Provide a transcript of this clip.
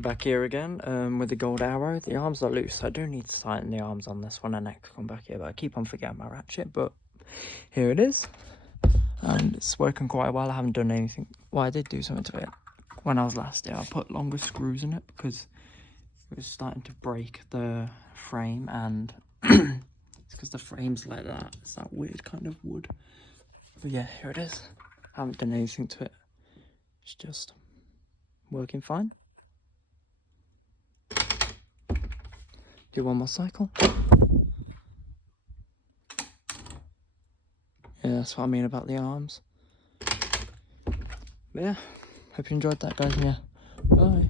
We're back here again with the gold arrow. The arms are loose. I do need to tighten the arms on this one and next one back here, but I keep on forgetting my ratchet. But here it is, and it's working quite well. I haven't done anything. Well, I did do something to it when I was last here. I put longer screws in it because it was starting to break the frame, and it's because the frame's like that. It's that weird kind of wood. But yeah, here it is. I haven't done anything to it. It's just working fine. Do one more cycle. Yeah, that's what I mean about the arms. But yeah, hope you enjoyed that, guys. Yeah, bye.